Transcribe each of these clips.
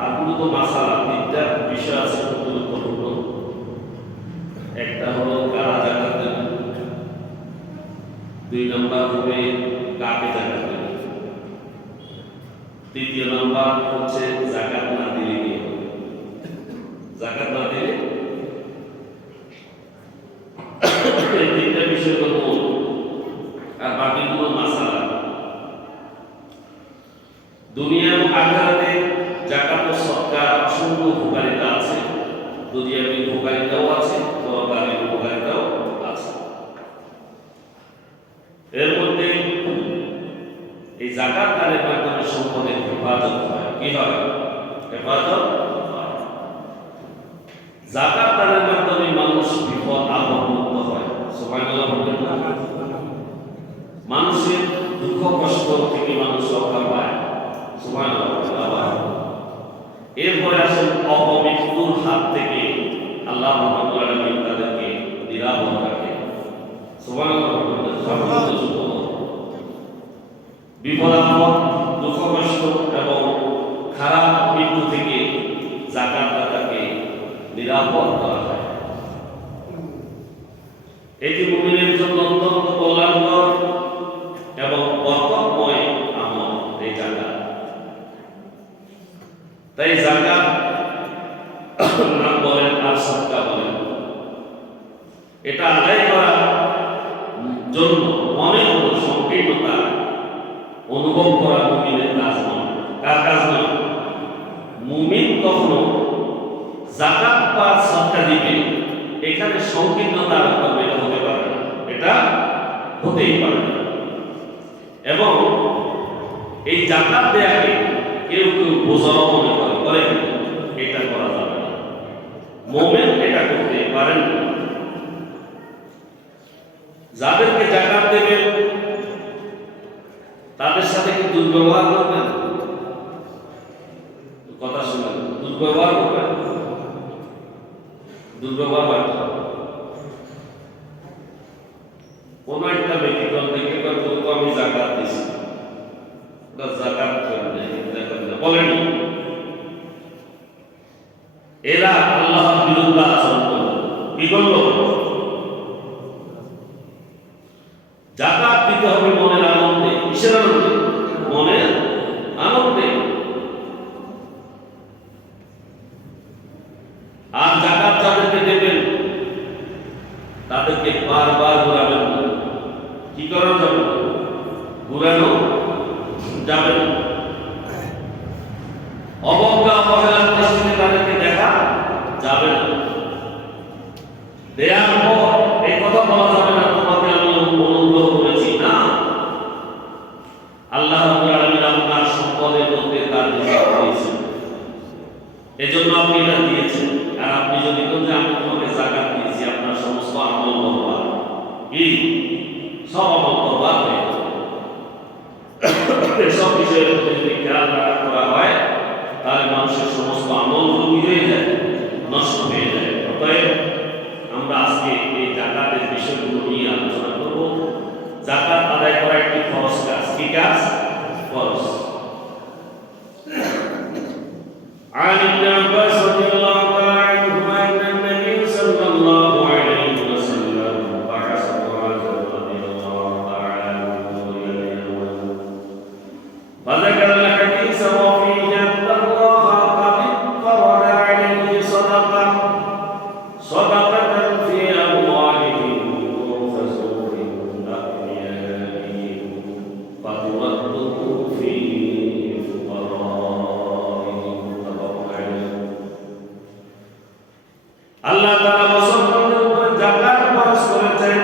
আর মূলত মাসালা তিনটা বিষয় আছে খুব গুরুত্বপূর্ণ। একটা হলো কারা জাকাত দেবে, 2 নম্বর হবে কাকে জাকাত দেবে, 3 নম্বর হচ্ছে জাকাত না দিলে কি হবে। জাকাত না দিলে এই তিনটা বিষয় হলো মূল, আর বাকিগুলো মাসালা। দুনিয়া এবং আখিরাতে জাকাত ও সদকার অসংখ্য উপকারিতা আছে। দুনিয়াবী উপকারিতাও আছে, পরকালীন উপকারিতাও আছে। এর মধ্যে এই জাকাত দানের মাধ্যমে সম্পদের হেফাজত হয়। কি হয়? হেফাজত হয়। জাকাত দানের মাধ্যমে মানুষ বিপদ আপদ মুক্ত হয়। সুবহানাল্লাহ বলবেন না? মানুষের দুঃখ কষ্ট থেকে মানুষ রক্ষা পায়। সুবহানাল্লাহ। এরপরে আসেন অপমৃত্যুর হাত থেকে আল্লাহ রাব্বুল আলামিন তাদেরকে নিরাপদ রাখে। সুবহানাল্লাহ। বিপদ আপদ, দুঃখ কষ্ট এবং খারাপ মৃত্যু থেকে জাকাত দাতাকে নিরাপদ করা হয়। এটি মুমিনের জন্য অত্যন্ত কল্যাণকর এবং বরকতময় আমল এই জাকাত। তাই জাকাত নাম বলেন আর সদকা বলেন, এটা আদায় করার জন্য মনে কোনো সংকীর্ণতা অনুভব করা মুমিনের কাজ নয়। কার কাজ নয়? মুমিন কখনো জাকাত বা সদকা দিবে এখানে সংকীর্ণতা করবে, এটা হতে পারে না, এটা হতেই পারে না। এবং এই জাকাত দেয়াকে কেউ কেউ বোঝাও মনে করে এটা করা যাবে না, মুমিন এটা করতে পারেন না। যাদেরকে জাকাত দেবেন তাদের সাথে কি দুর্ব্যবহার করবেন? কথা শুনেন, দুর্ব্যবহার করবেন? দুর্ব্যবহার হয় না। কোন একটা ব্যক্তিগত দেখে আমি জাকাত দিছি, জাকাত বলেনি, এরা আল্লাহর বিরুদ্ধে আচরণ করল। কি করল? জাকাত দিতে হবে মনের আনন্দে। কিসের আনন্দে? মনের আনন্দে। আর জাকাত যাদেরকে দেবেন তাদেরকে বারবার ঘুরাবেন না। কি করা যাবে? ঘুরানো যাবে না। অবজ্ঞা অবহেলার দৃষ্টিতে তাদেরকে দেখা যাবে না। দেয়ার পর এই কথা বলা যাবে না তোমাকে আমি অনুগ্রহ করেছি, না। আল্লাহ রাব্বুল আলামিন আপনার সম্পদের মধ্যে তার দিয়েছেন, এজন্য আপনি এটা দিয়েছেন। আর আপনি যদি বলেন আমি তোমাকে জাকাত দিয়েছি, আপনার সমস্ত আমল বরবাদ। কি? সব আমল বরবাদ হয়ে যাবে। এসব বিষয়ের প্রতি যদি খেয়াল করা হয় তাহলে মানুষের সমস্ত আমল কি হয়ে যায়? নষ্ট হয়ে যায়। অতএব আমরা আজকে এই জাকাতের বিষয়গুলো নিয়ে আলোচনা করব। জাকাত আদায় করা একটি ফরজ কাজ। কি কাজ? ফরজ। عن ابن عباس رضي الله تعالى عنهما أن النبي صلى الله عليه وسلم بعث معاذ رضي الله تعالى عنه إلى اليمن فذكر الحديث وفيه أن الله قد فرض عليه صدقة في أموالهم وفزورهم أغنيائهم فترد في فقرائهم. متفق عليه. আল্লাহ তাআলা মুসলমানদের উপরে যাকাত ফরজ করেছেন,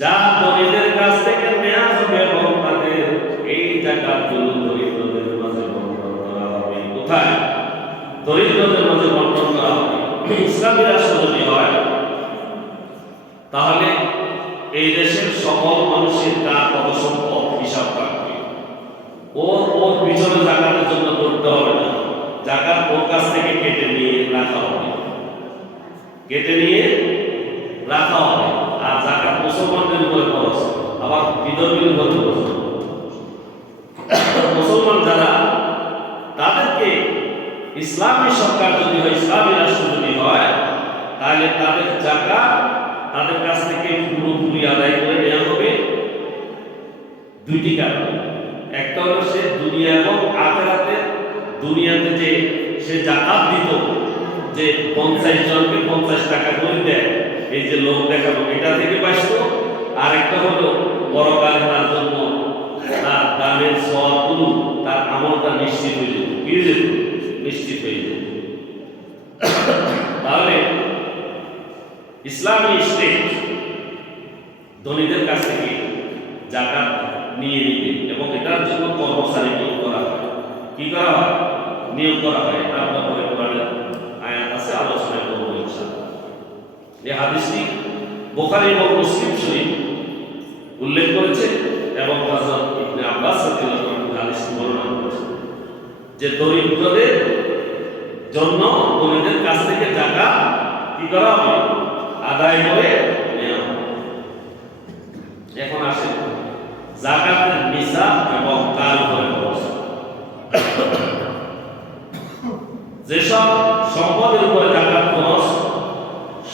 যা দরিদ্রদের কাছ থেকে নেওয়া হবে এবং তাদের এই যাকাতগুলো দরিদ্রদের মাঝে বন্টন করা হবে। কোথায়? দরিদ্রদের মাঝে বন্টন করা হবে। ইসলামী রাষ্ট্র যদি হয় তাহলে এই দেশের সকল মানুষের কার কত সম্পদ হিসাব রাখবে। ওর পিছনে জাকাতের জন্য দৌড়তে হবে না, জাকাত ওর কাছ থেকে কেটে নিয়ে রাখা হবে, কেটে নিয়ে রাখা হবে। আর জাকাত মুসলমানদের উপরে খরচ, আবার বিধর্মীর উপরে খরচ। মুসলমান যারা তাদেরকে ইসলামী সরকার যদি হয়, ইসলামী রাষ্ট্র যদি হয়, তাহলে তাদের যাকাত তাদের কাছ থেকে পুরোপুরি আদায় করে নেওয়া হবে দুইটি কারণে। একটা হলো সে দুনিয়া এবং আখিরাতে, দুনিয়াতে যে সে যাকাত দিত, যে 50 জনকে 50 টাকা করে দেয়, এই যে লোক দেখাবো, এটা থেকে বাঁচত। আর একটা হলো পরকালে তার জন্য তার দানের সওয়াবগুলো, তার আমলটা নিশ্চিত হয়ে যেত, কি হয়ে যেত, নিশ্চিত হয়ে যেত। তাহলে ইসলামী স্টেট ধনীদের কাছ থেকে যাকাত নিয়ে নিবে এবং এটার জন্য কর্মচারী নিয়োগ করা হয়। কি করা হয়? নিয়োগ করা হয়। এটা আমরা পরে কোরআনের আয়াত আছে, আলোচনা করব ইনশাআল্লাহ। এই হাদিসটি বুখারী এবং মুসলিম শরীফ উল্লেখ করেছে এবং হযরত ইবনে আব্বাস রাদিয়াল্লাহু আনহু হাদিসটি বর্ণনা করেছেন যে দরিদ্রদের জন্য ধনীদের কাছ থেকে যাকাত কি করা হবে? আদায় করে নেওয়া হবে। এখন আসেন যাকাতের নিসাব এবং কার উপরে খরচ। যেসব সম্পদের উপরে যাকাত খরচ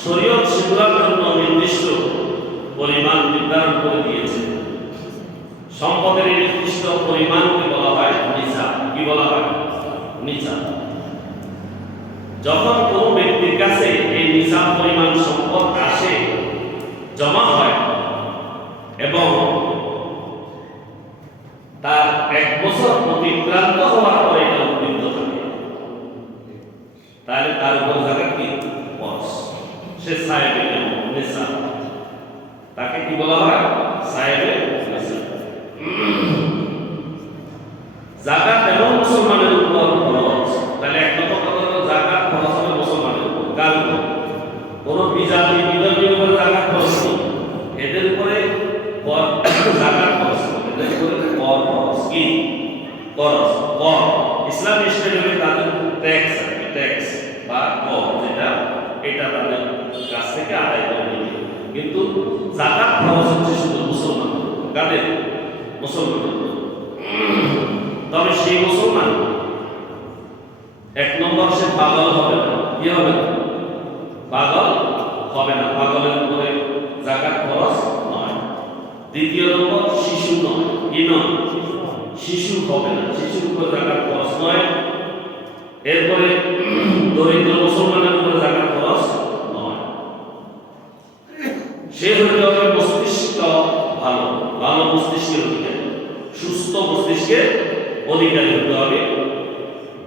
শরীয়ত সেগুলোর জন্য নির্দিষ্ট পরিমাণ নির্ধারণ করে দিয়েছে। সম্পদের নির্দিষ্ট পরিমাণকে বলা হয় নিসাব। কি বলা হয়? নিসাব। যখন কোনো ব্যক্তির কাছে এই নিসাব পরিমাণ সম্পদ আসে, জমা হয় এবং তার 1 বছর অতিক্রান্ত হওয়ার পরে এটা উদ্বৃত্ত থাকে, তাহলে তার উপর যাকাত কি খরচ। সে সাহেবে নিসাব, তাকে কি বলা হয়? সাহেবে নিসাব। যাকাত এবং মুসলমানের উপর খরচ, তাহলে এক নম্বর কথা হলো যাকাত খরচ হবে মুসলমানের উপর। কার উপর? কোন বিজাতি বিধর্মীর উপর যাকাত খরচ নেই, এদের উপরে যাকাত খরচ হবে, এদের উপরে কর খরচ। কি খরচ? কর। ইসলামী স্টেটে তাদের ট্যাক্স আছে, ট্যাক্স বা কর, যেটা এটা তাদের কাছ থেকে আদায় করে নেবে। কিন্তু যাকাত খরচ হচ্ছে শুধু মুসলমানের উপর। কাদের? মুসলমানের উপর। তবে সেই মুসলমান 1 নম্বর সে পাগল হবে না। কি হবে না? পাগল হবে না, পাগলের উপরে যাকাত খরচ নয়। দ্বিতীয় নম্বর শিশু নয়। কি নয়? শিশু হবে না, শিশুর উপরে যাকাত খরচ নয়। এরপরে দরিদ্র মুসলমানের উপরে যাকাত খরচ নয়। সে হইতে হবে মস্তিষ্ক ভালো, ভালো মস্তিষ্কের অধিকারী, সুস্থ মস্তিষ্কের অধিকারী হতে হবে।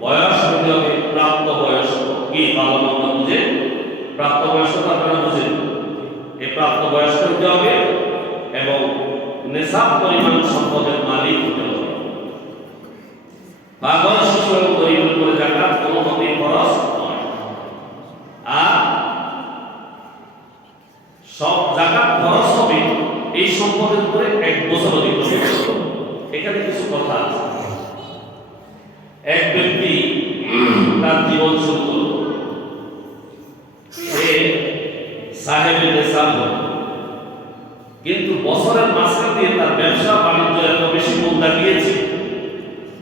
বয়স হতে হবে প্রাপ্ত বয়স। কি ভালো মন্দ বুঝে প্রাপ্ত বয়স্কতা আপনারা বুঝেন, এই প্রাপ্ত বয়স্ক হতে হবে এবং নেশাব পরিমাণ সম্পদের মালিক হতে হবে। পাগল শিশু এবং গরিবের উপরে যাকাত কোনো মতেই খরচ নয়। আর সব যাকাত খরচ হবে এই সম্পদের উপরে 1 বছর অতিক্রান্ত। এখানে কিছু কথা আছে। এক ব্যক্তি তার জীবন শুরু করল, সে সাহেবে নেশাব হল, কিন্তু বছরের মাঝখান দিয়ে তার ব্যবসা বাণিজ্য এত বেশি মন্দা গিয়েছে,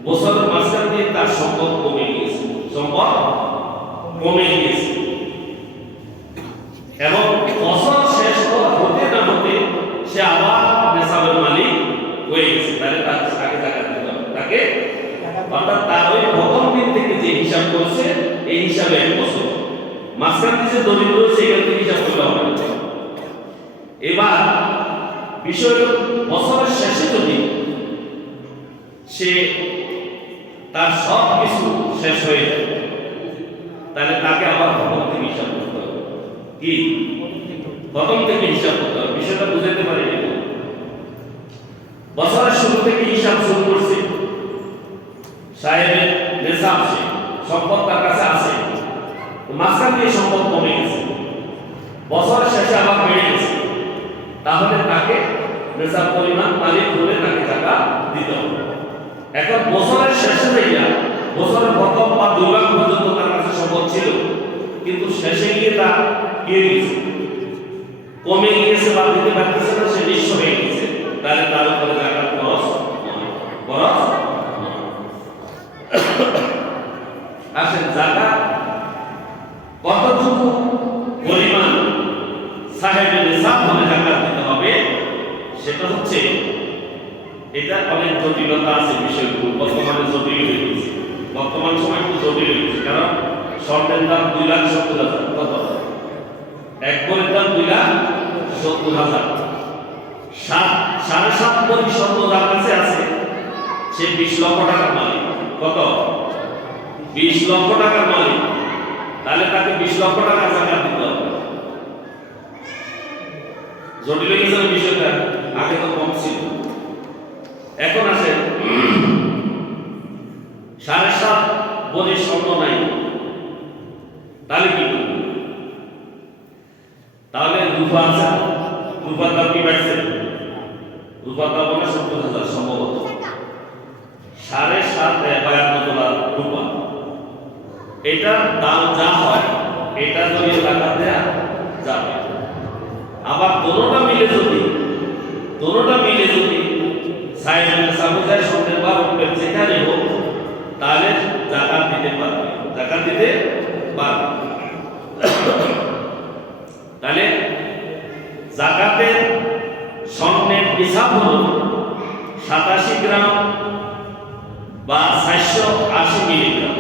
বছরের মাঝখান দিয়ে তার সম্পদ কমে গিয়েছে, সম্পদ কমে গিয়েছে এবং বছর শেষ হতে না হতে সে আবার নেশাবের মালিক হয়ে গেছে। তাহলে তাকে যাকাত দিতে হবে। তাকে অর্থাৎ তার ওই প্রথম দিন থেকে যে হিসাব করেছে এই হিসাবে 1 বছর, মাঝখান দিয়ে দরিদ্র হয়েছে এখান থেকে হিসাব করতে হবে। এবার বিষয় বছরের শেষে যদি সে তার সব কিছু শেষ হয়ে যায়, তাহলে তাকে আবার প্রথম থেকে হিসাব করতে হবে। কি প্রথম থেকে হিসাব করতে হবে? বিষয়টা বুঝাতে পারি। বছরের শুরু থেকে হিসাব শুরু করছে, সাহেবের নেশাব, সে সম্পদ তার কাছে আছে, মাঝখান দিয়ে সম্পদ কমে গেছে, বছরের শেষে আবার বেড়ে গেছে, তাহলে তাকে নেশাব পরিমাণ মালিক হলে তাকে যাকাত দিতে হবে। এখন বছরের শেষে যাইয়া বছরের প্রথম বা 2 ভাগ পর্যন্ত তার কাছে সম্পদ ছিল, কিন্তু শেষে গিয়ে তা কি গেছে, কমে গিয়েছে বা দিতে পারতেছে না, সে নিঃস্ব হয়ে গেছে, তাহলে তার উপরে যাকাত খরচ খরচ। আসেন যাকাত কতটুকু পরিমাণ সাহেবের নিসাব হলে যাকাত দিতে হবে, সেটা হচ্ছে, এটা অনেক জটিলতা আছে, বিষয়গুলো বর্তমানে জটিল হয়ে গেছে। বর্তমান সময় একটু জটিল হয়ে গেছে, কারণ স্বর্ণের দাম 2,70,000, কত? এক ভরির দাম 2,70,000। 7.5 ভরি স্বর্ণ যার কাছে আছে সে 20 লক্ষ টাকার মালিক। কত? 20 লক্ষ টাকার মালিক। তাহলে তাকে 20 লক্ষ টাকা যাকাত দিতে হবে। জটিল হয়ে গেছে বিষয়টা, আগে তো কম ছিল। এখন আছে 7.5 ভরি স্বর্ণ নাই, তাহলে কি করবে? তাহলে রূপা আছে, রূপার দাম কি বাড়ছে? রূপার দাম মানে 70,000 সম্ভবত। 7.5 তোলা রূপা, এটার দাম যা হয় এটা যদি টাকা দেয়া যাবে। আবার দোনোটা মিলে যদি সাহেবের সামুদায় স্বর্ণের বা রূপের যেখানে হোক, তাহলে যাকাত দিতে পারবে। তাহলে যাকাতের স্বর্ণের নিসাব হল 87 গ্রাম বা 480 মিলিগ্রাম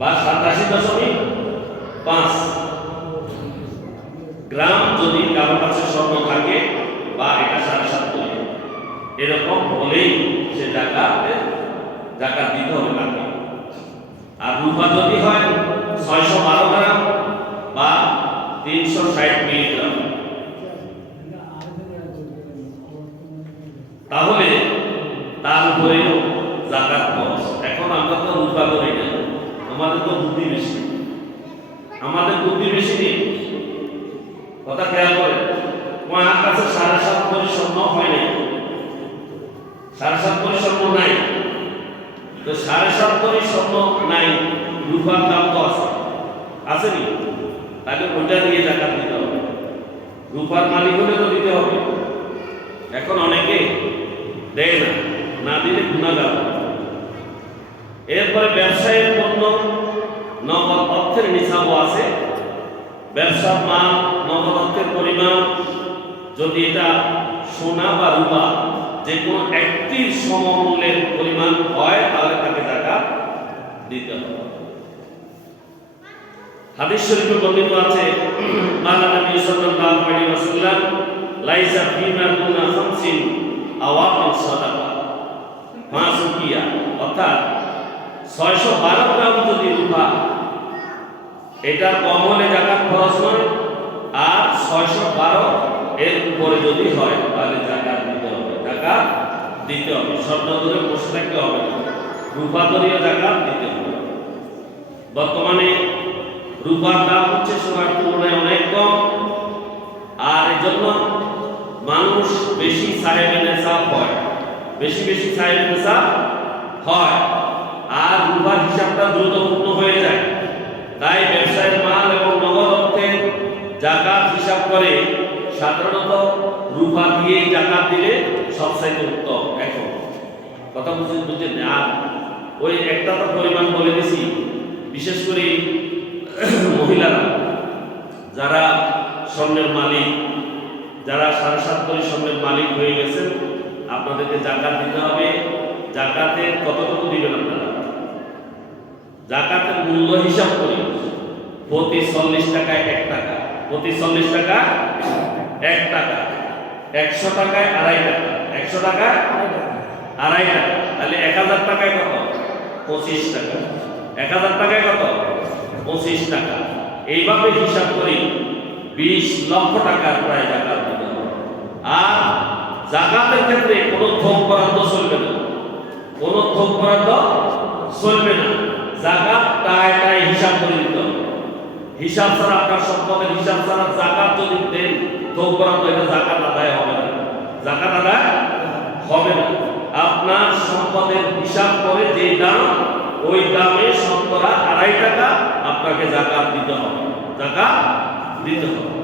বা 87.5 গ্রাম। যদি কারো কাছে স্বর্ণ থাকে বা এটা 7.5 ভরি এরকম হলেই সে যাকাত দিতে হবে তাকে। আর রূপা যদি হয় 612 গ্রাম বা 360 মিলিগ্রাম, তাহলে তার উপরে যাকাত খরচ। এখন আমরা তো রূপা করি না, আমাদের তো বুদ্ধি বেশি, নেই। কথা খেয়াল করে, আমার কাছে 7.5 ভরি স্বর্ণ হয় নাই, 7.5 ভরি স্বর্ণ নাই, তো 7.5 ভরি স্বর্ণ নাই, রূপার দাম তো আছে নি, তাকে ওইটা দিয়ে যাকাত দিতে হবে। রূপার মালিক হলে তো দিতে হবে। এখন অনেকে দেয় না দিলে গুনাহগার। এরপরে ব্যবসায়ের পণ্য নগদ অর্থের নিসাবও আছে। ব্যবসার মাল নগদ অর্থের পরিমাণ যদি এটা সোনা বা রূপা যে কোনো একটির সমমূল্যের পরিমাণ হয়, তাহলে তাকে যাকাত দিতে হবে। হাদিস শরীফে বর্ণিত আছে, মালা নবী সাল্লাল্লাহু আলাইহি ওয়াসাল্লাম লাইসা ফিমা দুনা খামসিন আওয়াকিন সাদাকা মাসুকিয়া, অর্থাৎ 612 গ্রাম যদি রূপা, এটা কম হলে যাকাত খরচ নয়, আর 612 এর উপরে যদি হয় তাহলে যাকাত দিতে হবে। স্বর্ণ ধরে বসে থাকতে হবে না, রূপা ধরেও যাকাত দিতে হবে। বর্তমানে রূপার দাম হচ্ছে সোনার তুলনায় অনেক কম, আর এজন্য মানুষ বেশি সাহেবে নেশাব হয়, বেশি সাহেবে নেশাব হয়, আর রূপার হিসাবটা দ্রুত পূর্ণ হয়ে যায়। তাই ব্যবসায়ের মাল এবং নগদ অর্থের যাকাত হিসাব করে সাধারণত রূপা দিয়ে যাকাত দিলে সবচাইতে উত্তম। এখন কথা বুঝছেন? আর ওই একটা তো পরিমাণ বলে দিছি, বিশেষ করে মহিলারা যারা স্বর্ণের মালিক, যারা 7.5 ভরি স্বর্ণের মালিক হয়ে গেছেন, আপনাদেরকে যাকাত দিতে হবে। যাকাতের কতটুকু দিবেন আপনারা? যাকাতের মূল্য হিসাব করি, প্রতি 40 টাকায় 1 টাকা, প্রতি 40 টাকা 1 টাকা, 100 টাকায় 2.5 টাকা, 100 টাকায় 2.5 টাকা, তাহলে 1000 টাকায় কত? 25 টাকা। 1000 টাকায় কত? 25 টাকা। এইভাবে হিসাব করি 20 লক্ষ টাকার প্রায় যাকাত দিতে হবে। আর যাকাতের ক্ষেত্রে কোনো থোক বরাদ্দ চলবে না, কোনো থোক বরাদ্দ চলবে না। যাকাত টায় হিসাব করে দিতে হবে। হিসাব ছাড়া, আপনার সম্পদের হিসাব ছাড়া যাকাত যদি দেন, থোক বরাদ্দ, এটা যাকাত আদায় হবে না, যাকাত আদায় হবে না। আপনার সম্পদের হিসাব করে যে দাম, ওই দামে শতকরা 2.5 টাকা আপনাকে যাকাত দিতে হবে, যাকাত দিতে হবে।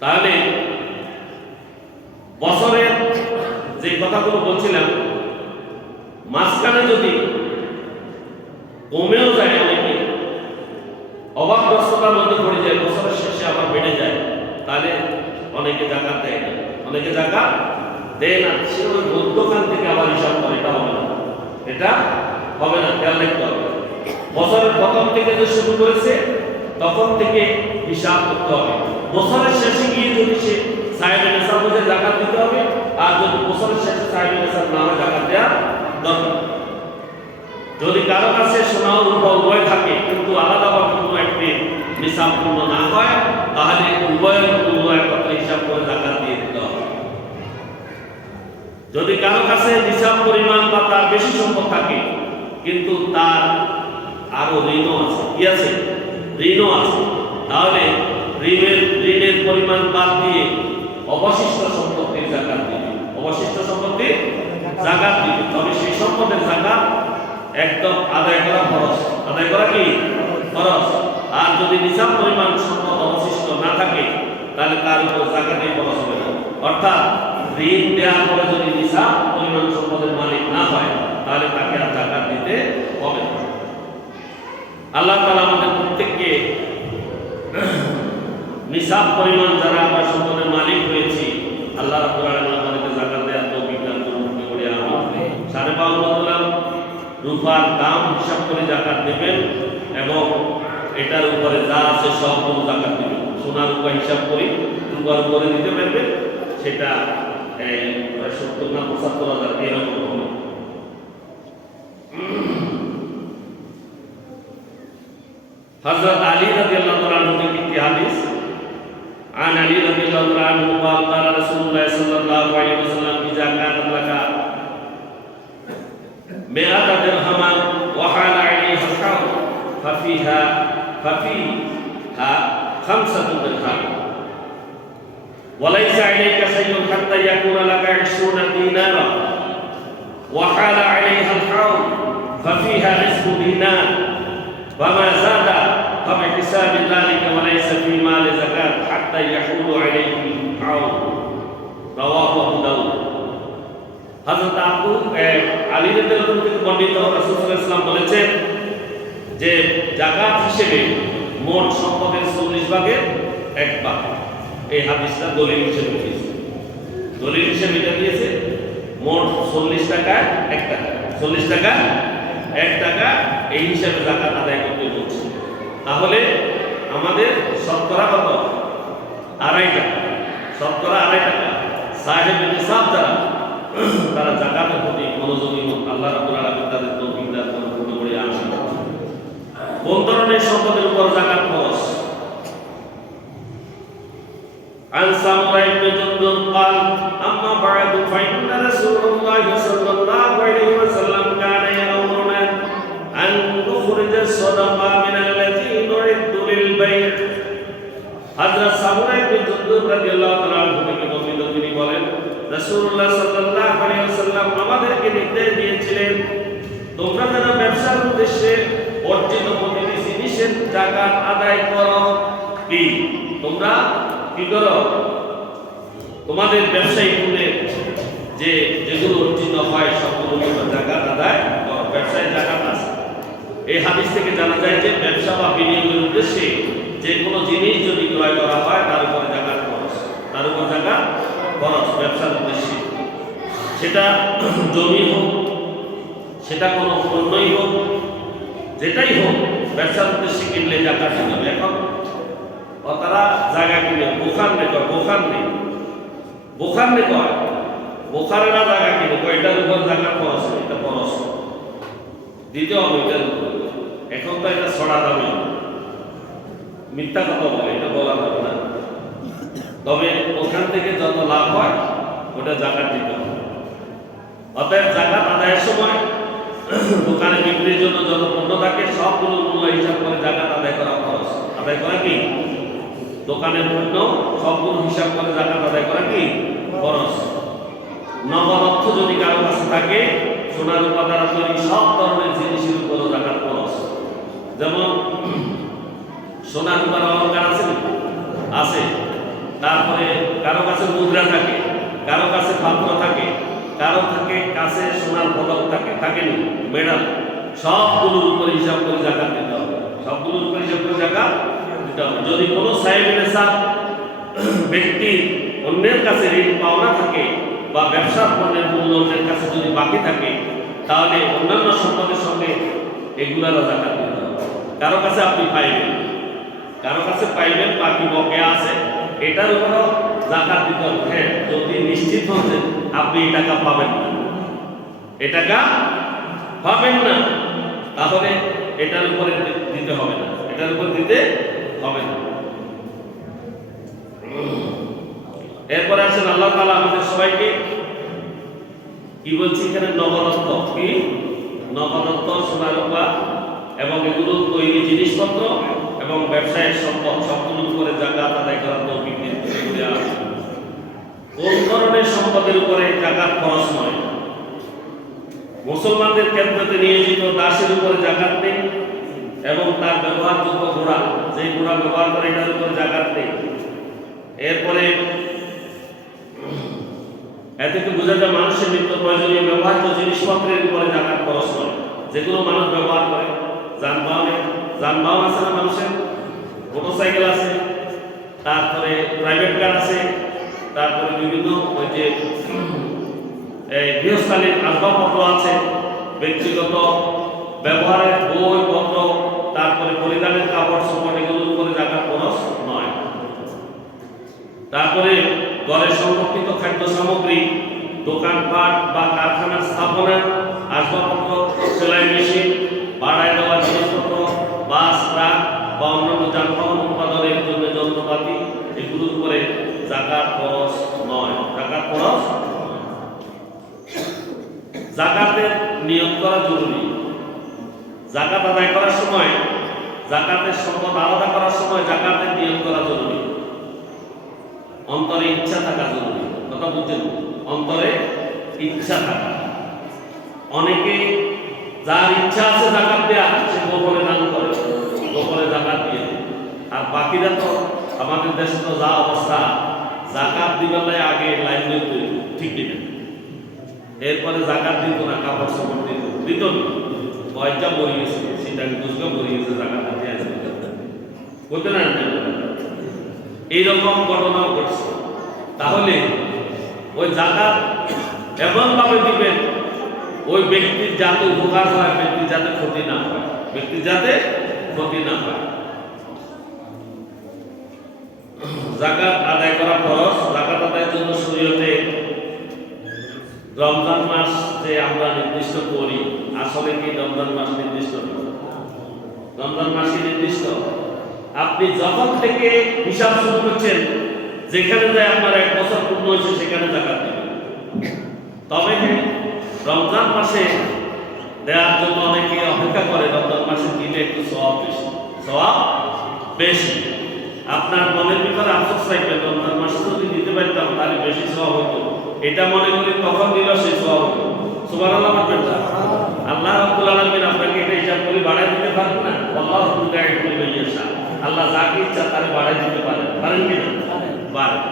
তাহলে বছরের যে কথাগুলো বলছিলাম, মাঝখানে যদি কমেও যায়, অনেকে অভাবগ্রস্ততার মধ্যে পড়ে যায়, বছরের শেষে আবার বেড়ে যায়, তাহলে অনেকে জাকাত দেয় না, অনেকে জাকাত দেয় না। সে ওই মধ্যখান থেকে আবার হিসাব করে, এটা হবে না, এটা হবে না, খেয়াল রাখতে হবে। বছরের প্রথম থেকে যে শুরু করেছে তখন থেকে হিসাব করতে হবে। বছরের শেষে গিয়ে যদি সে সাহেব নেশা বুঝে জাকাত দিতে হবে, আর যদি বছরের শেষে সাহেব নেশার নামে জাকাত দেওয়া দরকার। যদি কারো কাছে সোনা রূপা উভয় থাকে কিন্তু আলাদাভাবে কোনো একটি নিসাব পূর্ণ না হয়, তাহলে উভয়ের একত্রে হিসাব করে জাকাত দিয়ে দিতে হবে। যদি কারো কাছে নিসাব পরিমাণ বা তার বেশি সম্পদ থাকে কিন্তু তার আরো ঋণও আছে, কি আছে? ঋণও আছে, তাহলে ঋণের পরিমাণ বাদ দিয়ে অবশিষ্ট সম্পত্তির জাকাত দিবে, অবশিষ্ট সম্পত্তির জাকাত দিবে। তবে সেই সম্পদের জাকাত একদম আদায় করা ফরজ, আদায় করা কি ফরজ। আর যদি নিসাব পরিমাণ সম্পদ অবশিষ্ট না থাকে তাহলে তার উপর জাকাতেই ফরজ হবে না। অর্থাৎ ঋণ দেওয়ার পরে যদি নিসাব পরিমাণ সম্পদের মালিক না হয় তাহলে তাকে আর জাকাত দিতে হবে না। আল্লাহ তাআলা আমাদের প্রত্যেককে নিসাব পরিমাণ যারা আমরা সম্পদের মালিক হয়েছি, আল্লাহ রাব্বুল আলামিন আমাদেরকে জাকাত দেওয়ার তৌফিক দান করুন বলে আমিন। 52 তোলা রূপার দাম হিসাব করে জাকাত দেবেন এবং এটার উপরে যা আছে সবগুলো জাকাত দেবেন। সোনার রূপা হিসাব করে রূপার উপরে দিতে পারবেন, সেটা 70 না 75 হাজার এরকম হবে। হযরত আলী রাদিয়াল্লাহু তাআলা আনহু একটি হাদিস, عن علي رضي الله عنه قال قال رسول الله صلى الله عليه وسلم إذا كانت لك 100 درهما وحال عليها الحول ففيها 5 درهم وليس عليك شيء حتى يكون لك 20 دينارا وحال عليها الحول ففيها نصف دينار وما زاد فبحساب ذلك وليس في مال زكاة حتى يحول عليه الحول رواه أبو داود। হযরত আলী রাদিয়াল্লাহু আনহু থেকে বর্ণিত, রাসূল সাল্লাল্লাহু আলাইহি ওয়াসাল্লাম বলেছেন যে যাকাত হিসেবে মোট সম্পদের 40 ভাগের 1 ভাগ। এই হাদিসটা দলিল হিসেবে দিয়েছে, দলিল হিসেবে এটা দিয়েছে মোট 40 টাকায় 1 টাকা, 40 টাকা 1 টাকা এই হিসাবে যাকাত আদায় করতে বলছে। তাহলে আমাদের শতকরা কত? 2.5 টাকা, শতকরা 2.5 টাকা। সাহেব নিসাব যারা, তারা যাকাতের প্রতি মনোযোগী হোক, আল্লাহ রাব্বুল আলামিন তাদের তৌফিক দান করুন বলে আশা করি। কোন ধরনের সম্পদের উপর যাকাত ফরজ? عن سمرة بن جندب قال أما بعد فإن رسول الله صلى الله عليه وسلم كان يأمرنا أن نخرج الصدقة من التي نعد للبيع। হযরত সামরা ইবনে জুনদুব রাদিয়াল্লাহু তাআলা আনহু থেকে বর্ণিত, তিনি বলেন রাসূলুল্লাহ সাল্লাল্লাহু আলাইহি ওয়াসাল্লাম আমাদেরকে নির্দেশ দিয়েছিলেন, তোমরা যেন ব্যবসার উদ্দেশ্যে অর্জিত প্রতিটি জিনিসের যাকাত আদায় করো। কি তোমরা কি করো? তোমাদের ব্যবসায়িক মূল্যে যেগুলো অর্জিত হয় সবগুলো তোমরা যাকাত আদায় করো, ব্যবসায় যাকাত আছে। এই হাদিস থেকে জানা যায় যে ব্যবসা বা বিনিয়োগের উদ্দেশ্যে যে কোনো জিনিস যদি ক্রয় করা হয় তার উপরে যাকাত খরচ, তার উপর যাকাত খরচ ব্যবসার উদ্দেশ্যে। সেটা জমি হোক, সেটা কোনো পণ্যই হোক, যেটাই হোক, ব্যবসার উদ্দেশ্যে কিনলে যাকাত দিতে হবে। এখন তারা জায়গা কিনে বোখার নে কয়, বোখারেরা জায়গা কিনে কয় এটার উপর যাকাত খরচ, এটা খরচ দিতে হবে এটার উপর। এখন তো এটা ছড়া দামে মিথ্যা কথা বলে, এটা বলা যাবে না। তবে ওখান থেকে যত লাভ হয় ওটা যাকাত দিতে হবে। অতএব যাকাত আদায়ের সময় দোকানে বিক্রির জন্য যত পণ্য থাকে সবগুলো মূল্য হিসাব করে যাকাত আদায় করা খরচ। আদায় করা কি? দোকানের পণ্য সবগুলো হিসাব করে যাকাত আদায় করা কি খরচ। নগদ অর্থ যদি কারো কাছে থাকে, সোনার রূপা দ্বারা তৈরি সব ধরনের জিনিসের উপর যাকাত খরচ। যেমন সোনার রূপার অলংকার আছে, তারপরে কারো কাছে মুদ্রা থাকে, কারো কাছে পাত্র থাকে, কারো থাকে কাছে সোনার পদক থাকে নি মেডাল, সবগুলোর উপরে হিসাব করে জাকাত দিতে হবে, সবগুলোর উপরে হিসাব করে জাকাত দিতে হবে। যদি কোনো সাহেবের নেশাব ব্যক্তি অন্যের কাছে ঋণ পাওনা থাকে বা ব্যবসার পণ্যের মূল্য অন্যের কাছে যদি বাকি থাকে, তাহলে অন্যান্য সম্পদের সঙ্গে এগুলারও জাকাত দিতে হবে। কারো কাছে আপনি পাইবেন, কারো কাছে পাইবেন বাকি বকেয়া আছে, এটার উপরও জাকাত দিতে হবে। হ্যাঁ, যদি নিশ্চিত হন যে আপনি এই টাকা পাবেন না, এই টাকা পাবেন না, তাহলে এটার উপরে দিতে হবে না, এটার উপর দিতে হবে না। এরপরে আসেন আল্লাহ তাআলা আমাদের সবাইকে কি বলছি এখানে, নগদত্ব, কি নগদত্ব, সোনা রূপা এবং এগুলো তৈরি জিনিসপত্র এবং ব্যবসায়ের সম্পদ সবগুলোর উপরে জাকাত আদায় করার তৌফিক দেওয়া আছে। কোন ধরনের সম্পদের উপরে জাকাত খরচ নয়? মুসলমানদের ক্ষেত্রে নিয়োজিত দাসের উপরে জাকাত নেই এবং তার ব্যবহারযোগ্য ঘোড়া, যে ঘোড়া ব্যবহার করে এটার উপরে জাকাত নেই। এরপরে এতে কি বোঝা যায় মানুষের নিত্য প্রয়োজনীয় ব্যবহার্য জিনিসপত্রের উপরে জাকাত খরচ নয়, যেগুলো মানুষ ব্যবহার করে। যানবাহন আছে না মানুষের, মোটরসাইকেল আছে, তারপরে প্রাইভেট কার আছে, তারপরে বিভিন্ন ওই যে গৃহস্থালীর আসবাবপত্র আছে, ব্যক্তিগত ব্যবহারের বই পত্র, তারপরে পরিধানের কাপড় চোপড়, এগুলোর উপরে জাকাত খরচ নয়। তারপরে ঘরে সংরক্ষিত খাদ্য সামগ্রী, দোকানপাট বা কারখানার স্থাপনা, আসবাবপত্র, সেলাই মেশিন, ভাড়ায় দেওয়া জিনিসপত্র, বাস, ট্রাক বা অন্যান্য যানবাহন উৎপাদনের জন্য যন্ত্রপাতি, এগুলোর উপরে জাকাত খরচ নয়, জাকাত খরচ। জাকাতের নিয়ত করা জরুরি। জাকাত আদায় করার সময়, জাকাতের সম্পদ আলাদা করার সময় জাকাতের নিয়ত করা জরুরি। অন্তরে ইচ্ছা থাকা জরুরি, কথা বুঝছেন? অন্তরে ইচ্ছা থাকা। অনেকে যার ইচ্ছা আছে জাকাত দেয়া, সে গোপনে দান করে, গোপনে জাকাত দিয়ে। আর বাকিরা তো আমাদের দেশে তো যা অবস্থা, জাকাত দিবার আগে লাইন দিত, ঠিক কিনা? এরপরে জাকাত দিত না, কাপড় সাপড় দিত না, পয়সা মরে গেছে, সেটা বুঝবে মরে গেছে, জাকাত দিয়ে আসবে করতে না। এইরকম ঘটনাও ঘটছে। তাহলে ওই জাকাত এমনভাবে দিবেন ওই ব্যক্তির যাতে উপকার হয়, ব্যক্তির যাতে ক্ষতি না হয়, ব্যক্তির যাতে ক্ষতি না হয়। জাকাত আদায় করা খরচ। জাকাত আদায়ের জন্য শরীয়তে রমজান মাস যে আমরা নির্দিষ্ট করি, আসলে কি রমজান মাস নির্দিষ্ট? রমজান মাসই নির্দিষ্ট। আপনি যখন থেকে হিসাব শুরু করছেন, যেখানে যায় আপনার 1 বছর পূর্ণ হয়েছে সেখানে জাকাত দিবেন। তবে রমজান মাসে দেওয়ার জন্য অনেকে অপেক্ষা করে, রমজান মাসে দিলে একটু সওয়াব বেশি, সওয়াব বেশি। আপনার মনের ভিতরে আফসোস থাকবে, রমজান মাসে যদি দিতে পারতাম তাহলে বেশি সওয়াব হতো, এটা মনে করি তখন দিল সেই সওয়াব হতো। সুবহানাল্লাহ বলবেন না? আল্লাহ রাব্বুল আলামিন আপনাকে এটা হিসাব করে বাড়ায় দিতে পারেন না? আল্লাহ আল্লাহ যাকে ইচ্ছা তারে বাড়ায় দিতে পারেন, পারেন কি না? পারেন।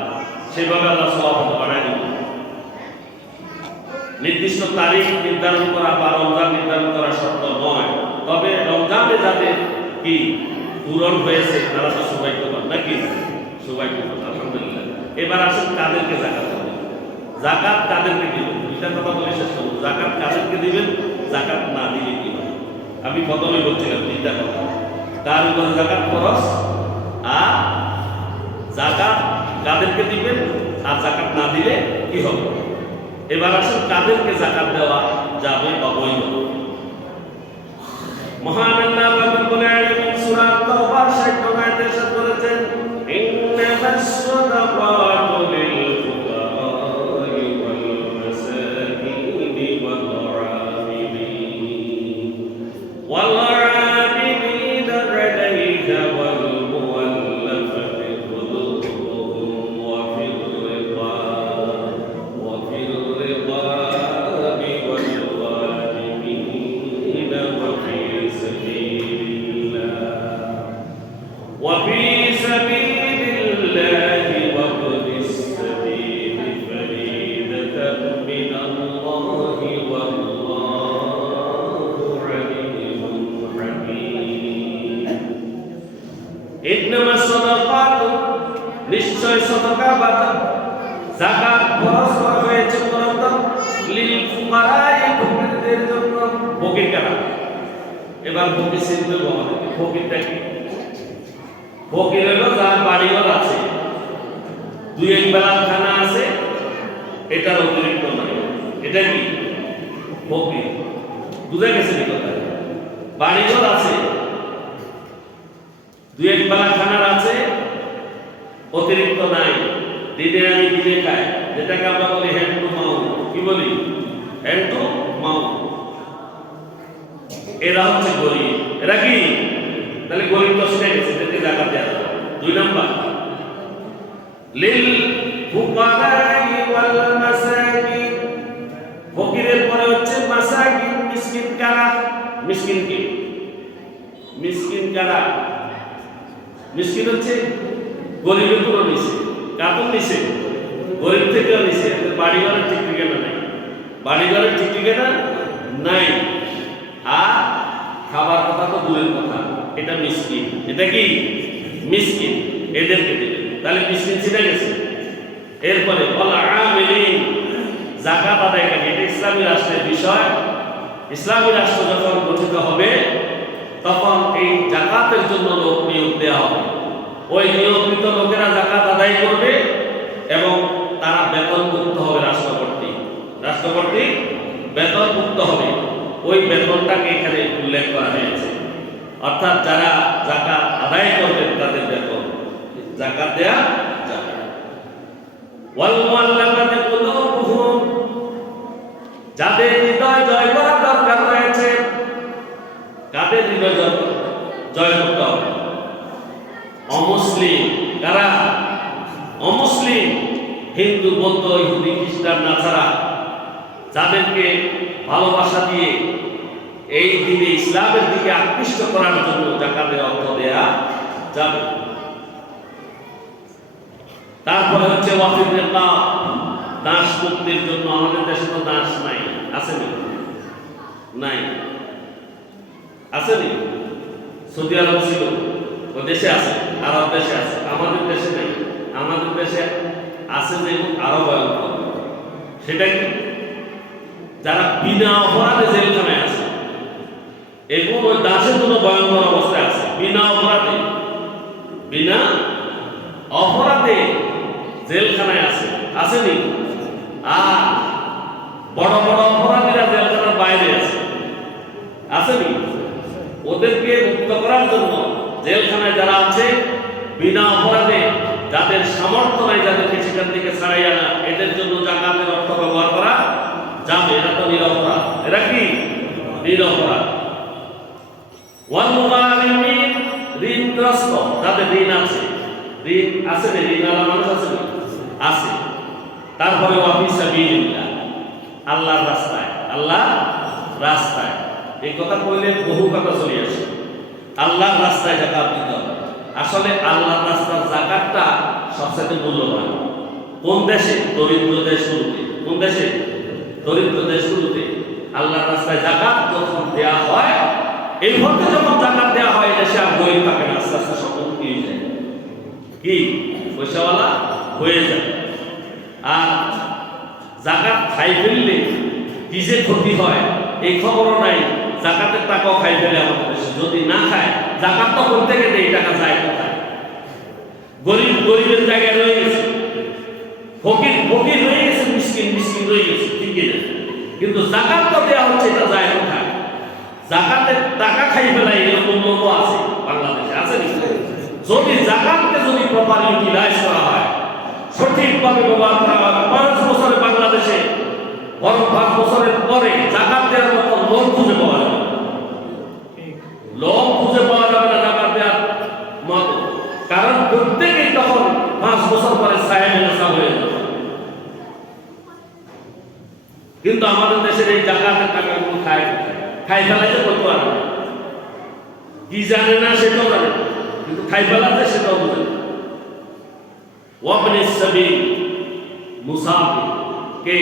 সেভাবে আল্লাহ সওয়াব বাড়ায় দিবেন। নির্দিষ্ট তারিখ নির্ধারণ করা বা রমজান নির্ধারণ করা শর্ত নয়, তবে রমজানে যাদের কি পূরণ হয়েছে তারা তো সৌভাগ্যবান, নাকি? সৌভাগ্যবান, আলহামদুলিল্লাহ। এবার আসেন কাদেরকে জাকাত দিবেন। জাকাত কাদেরকে দিবেন, এটা কথা বলে শেষ করব। জাকাত কাদেরকে দিবেন, জাকাত না দিলে কি হবে? আমি প্রথমে বলছিলাম তিনটা কথা, তার উপরে জাকাত খরচ, আর জাকাত কাদেরকে দিবেন, আর জাকাত না দিলে কি হবে। এবার আসলে কাদেরকে জাকাত দেওয়া যাবে বা বৈধ। মহান আল্লাহ রাব্বুল আলামিন সূরা তাওবার 60 আয়াতে ইরশাদ করেছেন, ইন্নামাস সাদাকাতু লিল ফুকারা'i ওয়াল মাসাকিনি ওয়াল আমিলিন ওয়াল আমিলিন আলাইহা ওয়াল মুআল্লাফাতি কুলুবুহুম ওয়া ফির রিqাব ওয়া ফির রিqাবি ওয়াল গানিমিন ওয়া ফি সাবিলিল্লাহ ওয়া ফি সাবিলিল্লাহি ওয়াবতাগু নিশ্চয় সদকা বা যাকাত খরচ করা হয়েছে মূলত লিল ফুকারায়ে ফকিরদের জন্য। ফকির কারা? এবার ফকির চিনতে হবে। ফকিরটা কি? ফকির হলো যার বাড়িঘর আছে, দুই এক বেলার খানা আছে, এটার অতিরিক্ত নয়। এটা কি? ফকির। বুঝা গেছে কি কথা? বাড়িঘর আছে, দুই এক বেলা খানার আছে, অতিরিক্ত নাই, দিনে আমি দিনে খাই, যেটাকে আমরা বলি হ্যান্ড টু মাউথ। কি বলি? Hand to mouth. এরা হচ্ছে গরিব। এরা কি? তাহলে গরিব তো শুনে গেছে, এদেরকে জাকাত দেওয়া যাবে। 2 নাম্বার লিল ফুকারাই ওয়াল মাসাকিন। ফকিরের পরে হচ্ছে মাসাকিন, মিসকিন কারা? মিসকিন কি? মিসকিন কারা? মিসকিন হচ্ছে গরিবের পুরো নিচে। কাপড় নিচে, গরিব থেকেও নিচে। বাড়িঘরের ঠিক ঠিকানা নাই, বাড়িঘরের ঠিক ঠিকানা নাই, আর খাবার কথা তো দূরের কথা। এটা মিসকিন। এটা কি? মিসকিন। এদেরকে দেবে। তাহলে মিসকিন চিনে গেছে। এরপরে ওয়াল আমিলিন, যাকাত আদায়কারী। এটা ইসলামী রাষ্ট্রের বিষয়। ইসলামী রাষ্ট্র যখন গঠিত হবে তখন এই যাকাতের জন্য লোক নিয়োগ দেওয়া হবে। ওই নিয়োগকৃত লোকেরা যাকাত আদায় করবে এবং তারা বেতনমুক্ত হবে। রাষ্ট্রপতি বেতনমুক্ত হবে। ওই বেতনটাকে এখানে উল্লেখ করা হয়েছে। অর্থাৎ যারা যাকাত আদায় করবেন তাদের বেতন যাকাত দেয়া যাবে। ওয়াল মুআল্লাফাতি কুলুবুহুম, যাদের হৃদয় জয় করা দরকার রয়েছে। কাদের হৃদয় জয় করতে হবে? অমুসলিম। কারা? অমুসলিম, হিন্দু, বৌদ্ধ, ইহুদি, খ্রিস্টান, নাসারা, যাদেরকে ভালোবাসা দিয়ে এই দিনে ইসলামের দিকে আকৃষ্ট করার জন্য যাকাতের অর্থ দেয়া যাবে। তারপরে হচ্ছে ওয়াফির রিকাব, দাস মুক্তির জন্য। আমাদের দেশে তো দাস নাই, আসেনি? নাই, আসেনি? সৌদি আরব ছিল, ওই দেশে আছে, আরব দেশে আছে, আমাদের দেশে নেই। আমাদের দেশে আছে যে আরো ভয়ঙ্কর। সেটা কি? যারা বিনা অপরাধে জেলখানায় আছে, এবং ওই দাসের জন্য ভয়ঙ্কর অবস্থায় আছে। বিনা অপরাধে জেলখানায় আছে, আসেনি? আর বড় বড় অপরাধীরা জেলখানার বাইরে আছে, আসেনি? ওদেরকে মুক্ত করার জন্য জেলখানায় যারা আছে বিনা অপরাধে, যাদের সামর্থ্য নাই, যাদেরকে সেখান থেকে ছাড়াই আনা, এদের জন্য যাকাতের অর্থ ব্যবহার করা যাবে। এরা তো নিরপরাধ। এরা কি? নিরপরাধ। ওয়াল মুগারিমিন, ঋণগ্রস্ত, যাদের ঋণ আছে। ঋণ আছে না? ঋণওয়ালা মানুষ আছে না? আছে। তারপরে ওয়াফি সাবিলিল্লাহ, আল্লাহর রাস্তায়। আল্লাহর রাস্তায়, এই কথা কইলে বহু কথা চলে আসে। আল্লাহর রাস্তায় যাকাত দিতে হবে। আসলে আল্লাহর রাস্তার যাকাতটা সবচেয়ে মূল্যবান। কোন দেশে? দরিদ্র দেশগুলোতে। কোন দেশে? দরিদ্র দেশগুলোতে আল্লাহর রাস্তায় যাকাত যখন দেয়া হয়, এই ভক্তে যখন যাকাত দেয়া হয়, দেশে আর গরিব থাকে না, আস্তে আস্তে সম্পদ কি হয়ে যায়? কি? পয়সাওয়ালা হয়ে যায়। আর যাকাত খাই ফেললে কি যে ক্ষতি হয় এই খবরও নাই। যাকাতের টাকাও খাই ফেলে আমাদের দেশে। যদি না খায়, যাকাত তো করতে গেলে এই টাকা যায় কোথায়? গরিবের জায়গায় রয়ে গেছে, ফকির রয়ে গেছে, মিসকিন রয়ে গেছে, ঠিক কিনা? কিন্তু যাকাত তো দেওয়া হচ্ছে, এটা যায় কোথায়? যাকাতের টাকা খাই ফেলায় এরকম লোক আছে বাংলাদেশে, আছে না? যদি যাকাতকে যদি প্রপার ইউটিলাইজ করা হয়, সঠিকভাবে ব্যবহার করা হয়, 5 বছরে বাংলাদেশে, বরং 5 বছরের পরে যাকাত দেওয়ার মতো লোক খুঁজে পাওয়া যাবে না। যাকাত দেওয়ার মতো। কারণ প্রত্যেকেই তখন 5 বছর পরে সাহেব হয়ে যাবে। কিন্তু আমাদের দেশের এই যাকাতের টাকাগুলো খাই ফেলাইতে করতে পারে না। কি জানে না সেটাও জানে, কিন্তু খাই ফেলাতে সেটাও বোঝে না। ওয়াবনিস সাবিল, মুসাফির। কে?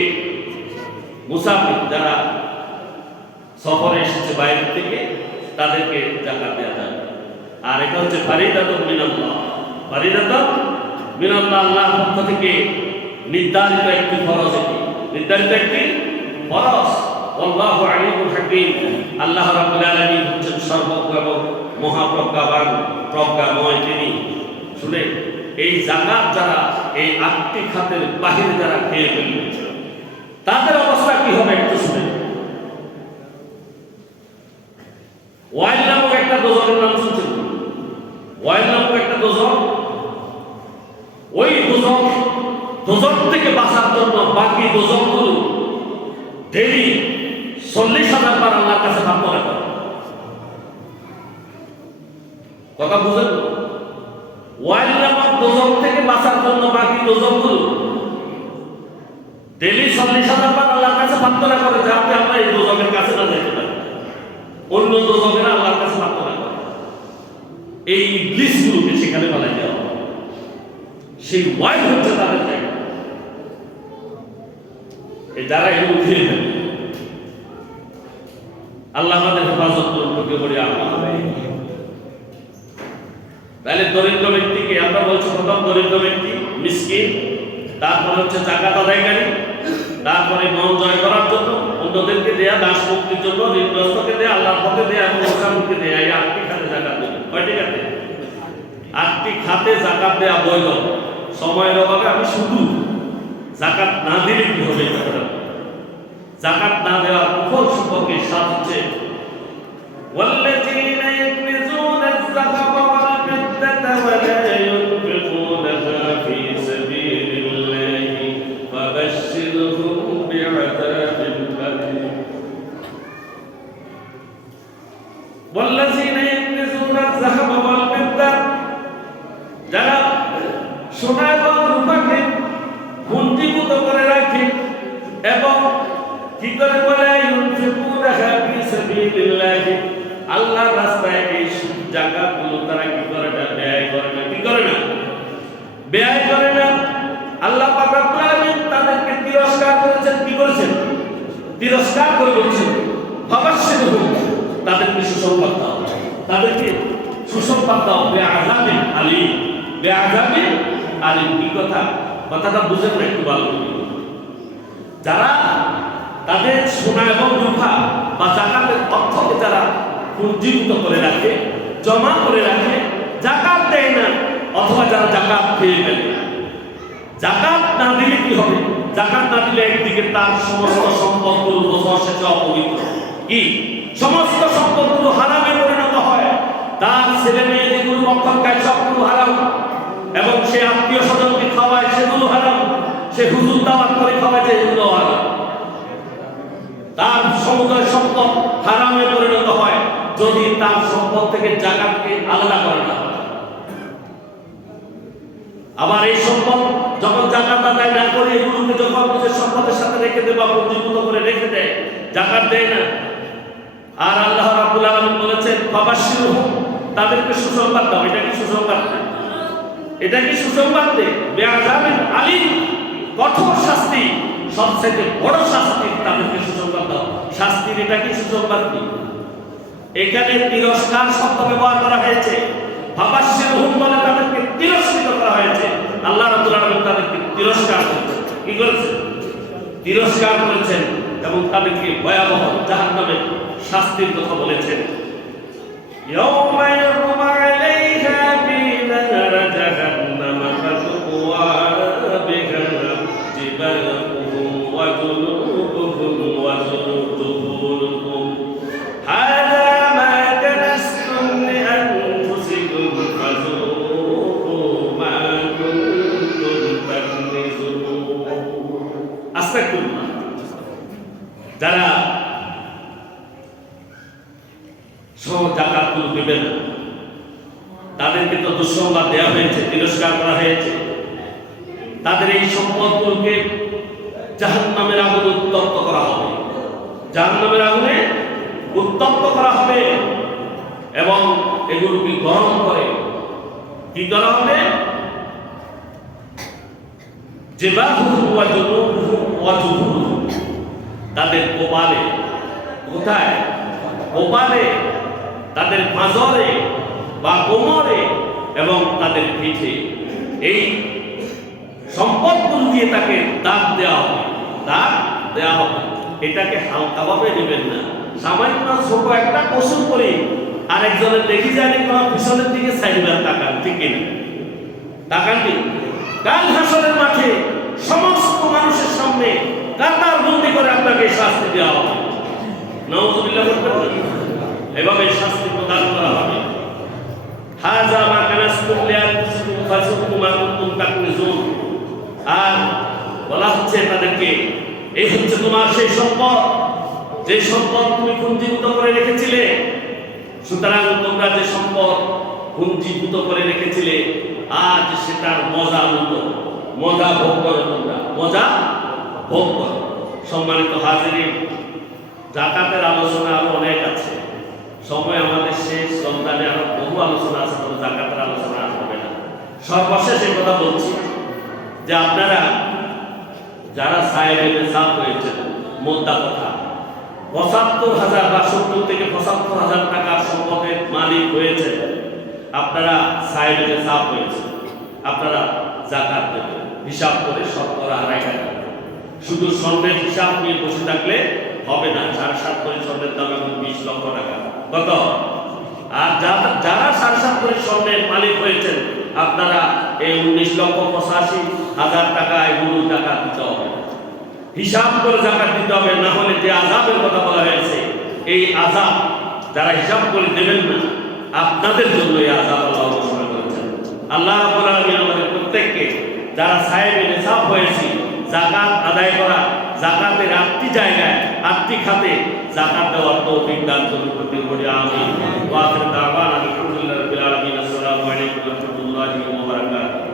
মুসাফির, যারা সফরে এসেছে বাইরে থেকে, তাদেরকে যাকাত দেওয়া যাবে। আর এটা হচ্ছে ফারিদাতুন মিনাল্লাহ। ফারিদাতুন মিনাল্লাহ, আল্লাহর পক্ষ থেকে নির্ধারিত একটি ফরজ, এটি নির্ধারিত একটি ফরজ। আল্লাহু আলিমুল হাকিম, আল্লাহ রাব্বুল আলামিন হচ্ছেন সর্বজ্ঞ এবং মহাপ্রজ্ঞাবান, প্রজ্ঞাময় তিনি। শুনে এই যাকাত যারা এই 8টি খাতের বাহিরে যারা খেয়ে ফেলবে তাদের অবস্থা কি হবে একটু শুনে। ওয়াইল নামক একটা দোজকের নাম শুনছেন? ওয়াইল নামক একটা দোজক, ওই দোজক থেকে বাঁচার জন্য বাকি দোজকগুলো ডেইলি 40,000 বার আল্লাহর কাছে প্রার্থনা করে। কথা বুঝেন? ওয়াইল নামক দোজক থেকে বাঁচার জন্য বাকি দোজকগুলো ডেইলি 40,000 বার আল্লাহর কাছে প্রার্থনা করে, যাতে আমরা এই দোজকের কাছে না যেতে পারি। অন্য দোজকেরা আল্লাহর কাছে প্রার্থনা করে এই ইবলিসগুলোকে সেখানে বানাই দেওয়া হয়। সেই ওয়াইল হচ্ছে তাদের জায়গা। এই যারা এগুলো খেয়ে ফেলে, আল্লাহ আমাদের হেফাজত করুন, ঢুকে পড়ি আমরা। তাহলে দরিদ্র ব্যক্তিকে আমরা বলছি, প্রথম দরিদ্র ব্যক্তি মিসকিন, তারপরে হচ্ছে যাকাত আদায়কারী, তারপরে মন জয় করার জন্য, অন্যদেরকে দেয়া, দাস মুক্তির জন্য, ঋণগ্রস্তকে দেয়া, আল্লাহর পথে দেয়া এবং মোসামুখকে দেয়া, এই 8টি খাতে যাকাত দেবে। কয়টি খাতে? 8টি খাতে যাকাত দেয়া বৈধ। সময়ের অভাবে আমি শুধু যাকাত না দিলে কি হবে ব্যাপারটা। যাকাত না দেওয়ার কুফল সম্পর্কে সাথ হচ্ছে والذين يكنزون الذهب والفضة ولا ينفقونها في سبيل الله فبشرهم بعذاب أليم والذين يكنزون الذهب والفضة যারা সোনা এবং রূপাকে পুঞ্জীভূত করে রাখে এবং কি করে বলে ইউনফিকুনাহা ফি সাবিলিল্লাহ, আল্লাহর রাস্তায় এই যাকাতগুলো তারা কি করে না, ব্যয় করে না। কি করে না? ব্যয় করে না। আল্লাহ পাক রব্বুল আলামিন তাদেরকে তিরস্কার করেছেন। কি করেছেন? তিরস্কার করে বলছেন ফাবাশশিরহুম, তাদেরকে সুসংবাদ দাও, তাদেরকে সুসংবাদ দাও বিআযাবিন আলীম, বিআযাবিন আলীম। কি কথা? কথাটা বুঝেন না একটু ভালো করে। যারা তাদের সোনা এবং রূপা বা যাকাতের অর্থকে যারা পুঞ্জীভূত করে রাখে, জমা করে রাখে, যাকাত দেয় না, অথবা যারা যাকাত পেয়ে ফেলে। যাকাত না দিলে কি হবে? যাকাত না দিলে একদিকে তার সমস্ত সম্পদগুলো বছর অপবিত্র, কি সমস্ত সম্পদগুলো হারামে পরিণত হয়। তার ছেলে মেয়ে যেগুলো অক্ষর খায় সবগুলো হারাম, এবং সে আত্মীয় স্বজনকে খাওয়ায় সেগুলো হারাম, সে হুজুর দাওয়াত করে খাওয়ায় সেগুলো হারাম। তার সমুদয় সম্পদ হারামে পরিণত হয় যদি তার সম্পদ থেকে যাকাতকে আলাদা করে না। আবার এই সম্পদ যখন যাকাত আদায় না করে এগুলোকে যখন নিজের সম্পদের সাথে রেখে দেয় বা পঞ্জীভূত করে রেখে দেয়, যাকাত দেয় না। আর আল্লাহ রাব্বুল আলামিন বলেছেন ফাবাশশিরহুম, তাদেরকে সুসংবাদ দাও। এটা কি সুসংবাদ? এটা কি সুসংবাদ? বিআযাবিন আলীম, কঠোর শাস্তি, সবচেয়ে বড় শাস্তি তাদেরকে সুসংবাদ দাও। শাস্তির এটা কি সুসংবাদ? কি এখানে তিরস্কার শব্দ ব্যবহার করা হয়েছে। ফাবাশশিরহুম বলে তাদেরকে তিরস্কৃত করা হয়েছে। আল্লাহ রাব্বুল আলামিন তাদেরকে তিরস্কার করেছেন। কি করেছেন? তিরস্কার করেছেন এবং তাদেরকে ভয়াবহ জাহান্নামের শাস্তির কথা বলেছেন। ইয়াউমা ইয়াকুমু আলাইহা ফি নার জাহান্নাম ফাতুওয়া বিহা জিবাহুম ওয়া জুনুবুহুম ওয়া যুনুবুহুম হাযা মা কানাসতুম লিআনফুসিকুম ফাযুকু মা কুনতুম তাকনিজুন। আস্তাগফিরুল্লাহ। যারা যাকাতগুলো দেবে না তাদেরকে তো দুঃসংবাদ দেওয়া হয়েছে, তিরস্কার করা হয়েছে। তাদের এই সম্পদগুলোকে জাহান্নামের আগুনে উত্তপ্ত করা হবে, জাহান্নামের আগুনে উত্তপ্ত করা হবে এবং এগুলোকে গরম করে কি করা হবে? জিবাহুম ওয়া জুনুবুহুম ওয়া যুহুরুহুম, তাদের কপালে, কোথায়? কপালে, তাদের পাঁজরে বা কোমরে এবং তাদের পিঠে, এই সম্পদগুলো দিয়ে তাকে দাঁত দেওয়া হবে, দাঁত দেওয়া হবে। এটাকে হালকাভাবে নেবেন না। সামান্য ছোট একটা কসুর করে আরেকজনের দেখি জানি কোনো পিছনের দিকে সাইডবার তাকান, ঠিক কিনা? তাকান কি? কাল হাসরের মাঠে সমস্ত মানুষের সামনে কাতার বন্দি করে আপনাকে শাস্তি দেওয়া হবে। নাউযুবিল্লাহ বলবেন, এভাবে শাস্তি প্রদান করা হবে। হাযা মা কানাসতুম লিআনফুসিকুম ফাযুকু মা কুনতুম তাকনিজুন। আর বলা হচ্ছে তাদেরকে, এই হচ্ছে তোমার সেই সম্পদ, যে সম্পদ তুমি পুঞ্জীভূত করে রেখেছিলে। সুতরাং তোমরা যে সম্পদ পুঞ্জীভূত করে রেখেছিলে, আজ সেটার মজা লুটো, মজা ভোগ করো, তোমরা মজা ভোগ করো। সম্মানিত হাজিরিন, যাকাতের আলোচনা আরো অনেক আছে, সময় আমাদের শেষ। রমজানে আরো বহু আলোচনা আছে, তবে যাকাতের আলোচনা আর হবে না। সর্বশেষ এই কথা বলছি যে আপনারা যারা সাহেবের নিসাব হয়েছেন, মোদ্দা কথা ৭৫,০০০ বা ৭০ থেকে ৭৫,০০০ টাকার সম্পদের মালিক হয়েছে, আপনারা সাহেবের নিসাব হয়েছে, আপনারা যাকাত দেবেন হিসাব করে, শতকরা ২.৫ টাকা। শুধু স্বর্ণের হিসাব নিয়ে বসে থাকলে হবে না। ৭.৫ করে স্বর্ণের দাম এখন ২০ লক্ষ টাকা। কত? আর যারা ৭.৫ করে স্বর্ণের মালিক হয়েছেন, আপনারা এই ১৯,৮৫,০০০ টাকা, এগুলো টাকা দিতে হবে, হিসাব করে যাকাত দিতে হবে। না হলে যে আযাবের কথা বলা হয়েছে, এই আযাব যারা হিসাব করে দেবেন না, আপনাদের জন্য এই আযাব আল্লাহ ঘোষণা করেছেন। আল্লাহ রাব্বুল আলামিন আমাদের প্রত্যেককে যারা সাহেবে নিসাব হয়েছি, যাকাত আদায় করা, যাকাতের ৮টি জায়গায় ৮টি খাতে যাকাত দেওয়ার তৌফিক দান করুন। আমিন। ওয়া আখিরু দাওয়ানা